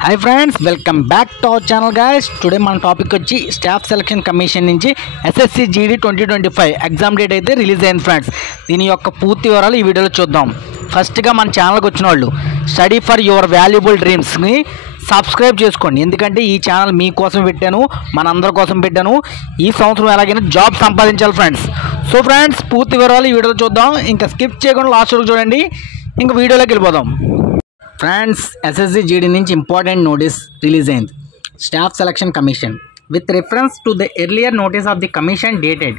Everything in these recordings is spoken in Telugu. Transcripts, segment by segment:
Hi friends welcome back to our channel guys. Today मन टॉपिक వచ్చి స్టాఫ్ సెలక్షన్ కమిషన్ నుంచి ఎస్ఎస్సి జీడీ 2025 ఎగ్జామ్ డేట్ అయితే రిలీజ్ అయింది ఫ్రెండ్స్। దీని యొక్క పూర్తి వివరాలు ఈ వీడియోలో చూద్దాం। ఫస్ట్ గా మన ఛానల్ కి వచ్చిన వాళ్ళు study for your valuable dreams ని సబ్స్క్రైబ్ చేసుకోండి, ఎందుకంటే ఈ ఛానల్ మీ కోసం పెట్టాను, మనందరి కోసం పెట్టాను। ఈ సంవత్సరం ఎలాగైనా జాబ్ సంపాదించాలి ఫ్రెండ్స్। సో ఫ్రెండ్స్ పూర్తి వివరాలు ఈ వీడియోలో చూద్దాం, ఇంకా స్కిప్ చేయకుండా లాస్ట్ వరకు చూడండి। ఇంకా వీడియోలోకి వెళ్ళిపోదాం। ఫ్రెండ్స్ ఎస్ఎస్సి జీడీ నుంచి ఇంపార్టెంట్ నోటీస్ రిలీజ్ అయింది। Staff selection commission with reference to the earlier notice of the commission dated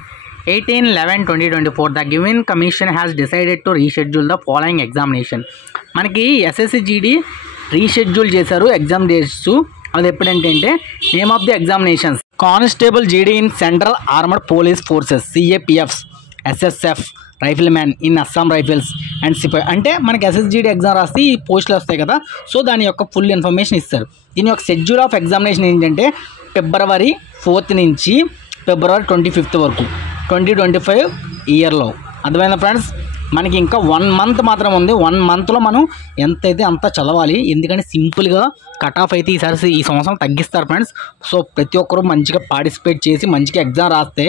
18/11/2024 the given commission has decided to reschedule the following examination. మనకి ఎస్ఎస్సి జీడీ రీషెడ్యూల్ చేశారు ఎగ్జామ్ డేట్స్। అది ఎప్పుడంటే name of the examinations constable GD in central armed police forces CAPFs, SSF rifleman in Assam rifles and సిపాయి। అంటే మనకి ఎస్ఎస్జీడీ ఎగ్జామ్ రాస్తే ఈ పోస్టులు వస్తాయి కదా, సో దాని యొక్క ఫుల్ ఇన్ఫర్మేషన్ ఇస్తారు। దీని యొక్క షెడ్యూల్ ఆఫ్ ఎగ్జామినేషన్ ఏంటంటే February 4th నుంచి February 25th వరకు 2025 ఇయర్లో। అర్థమైందా ఫ్రెండ్స్? మనకి ఇంకా 1 month మాత్రం ఉంది। 1 monthలో మనం ఎంతైతే అంత చదవాలి, ఎందుకంటే సింపుల్గా కట్ ఆఫ్ అయితే ఈ సంవత్సరం తగ్గిస్తారు ఫ్రెండ్స్। సో ప్రతి ఒక్కరూ మంచిగా పార్టిసిపేట్ చేసి మంచిగా ఎగ్జామ్ రాస్తే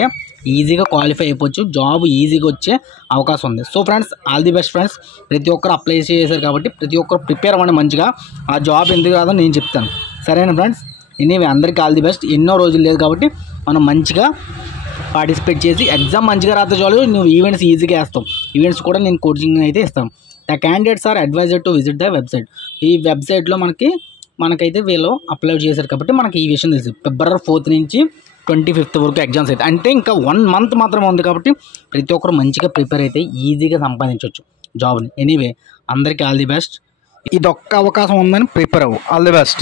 ఈజీగా క్వాలిఫై అయిపోవచ్చు, జాబ్ ఈజీగా వచ్చే అవకాశం ఉంది। So friends all the best friends. ప్రతి ఒక్కరు అప్లై చేశారు కాబట్టి ప్రతి ఒక్కరు ప్రిపేర్ అవ్వండి మంచిగా, ఆ జాబ్ ఎందుకు రాదో నేను చెప్తాను, సరేనా ఫ్రెండ్స్? ఎనీవే అందరికీ ఆల్ ది బెస్ట్। ఎన్నో రోజులు లేదు కాబట్టి మనం మంచిగా పార్టిసిపేట్ చేసి ఎగ్జామ్ మంచిగా రాస్తే చాలు, నువ్వు ఈవెంట్స్ ఈజీగా వేస్తావు। ఈవెంట్స్ కూడా నేను కోచింగ్ అయితే ఇస్తాను। The candidates are advisor to visit the website. ఈ వెబ్సైట్లో మనకైతే వీళ్ళు అప్లోడ్ చేశారు కాబట్టి మనకి ఈ విషయం తెలుసు। February 4th నుంచి 25th వరకు ఎగ్జామ్స్ అయితే, అంటే ఇంకా 1 month మాత్రమే ఉంది కాబట్టి ప్రతి ఒక్కరు మంచిగా ప్రిపేర్ అయితే ఈజీగా సంపాదించవచ్చు జాబ్ని। ఎనీవే అందరికీ ఆల్ ది బెస్ట్। ఇదొక్క అవకాశం ఉందని ప్రిపేర్ అవ్వు, ఆల్ ది బెస్ట్।